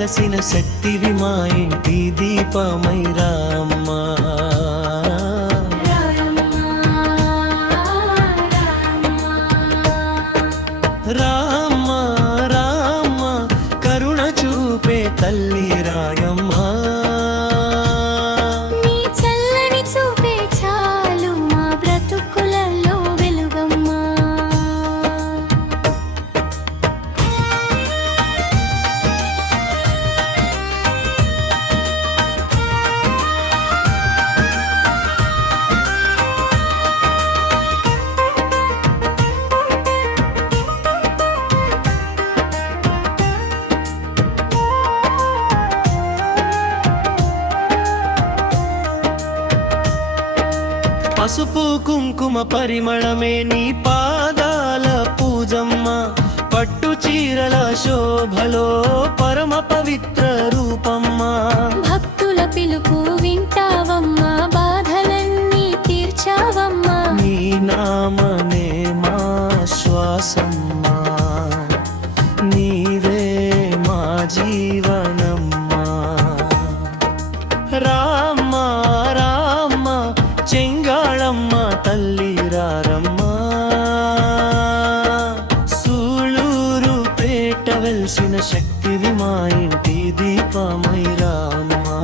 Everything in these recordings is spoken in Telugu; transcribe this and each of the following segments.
వెలసిన శక్తివి మా ఇంటి దీపమై రామ్మా. రామ్మ రామ్మ కరుణ చూపే తల్లి రాయమ్మా. నీ చల్లని చూపే చాలు మా బ్రతుకులలో వెలుగమ్మా. పసుపు కుంకుమ పరిమళమే నీ పాదాల పూజమ్మ. పట్టు చీరల శోభలో పరమ పవిత్ర రూపమ్మా. భక్తుల పిలుపు వింటావమ్మా, బాధలన్నీ తీర్చావమ్మా. నీ నామమే మా శ్వాసమ్మా, నీవే మా జీవనమ్మా. రామ్మ రామ్మ చెంగాళమ్మ తల్లి రారమ్మా. సూళూరు పేట వెల్సిన శక్తివి మా ఇంటి దీపమై రామ్మా.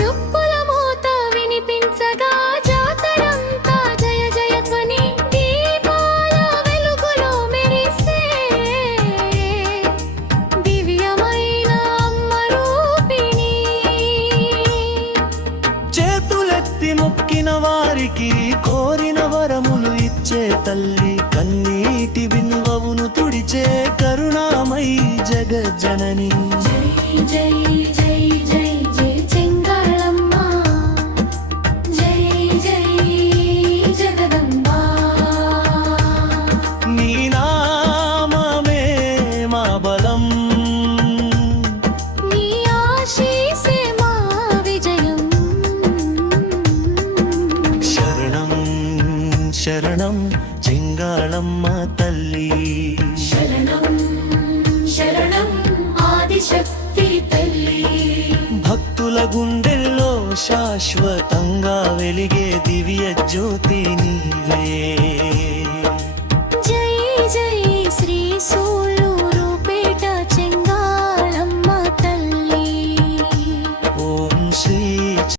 దుప్పుల మోత వినిపించగా జాతరంతా జయ జయ ధ్వని. దీపాల వెలుగులో మెరిసే దివ్యమైన అమ్మ రూపిణి. చేతులెత్తి మొక్కిన వారికి కోరిన వరములు ఇచ్చే తల్లి. కన్నీటి బిందువును తుడిచే కరుణామయి జగజ్జనని. జై జై జై జై జై చెంగాళమ్మ, జై జై జగదంబా. నీ నామమే మా బలం, నీ ఆశీసే మా విజయం. శరణం శరణం చెంగాళమ్మ తల్లి. శరణం శరణం ఆదిశక్తి తల్లి. భక్తుల గుండెల్లో శాశ్వతంగా వెలిగే దివ్య జ్యోతి నీవే.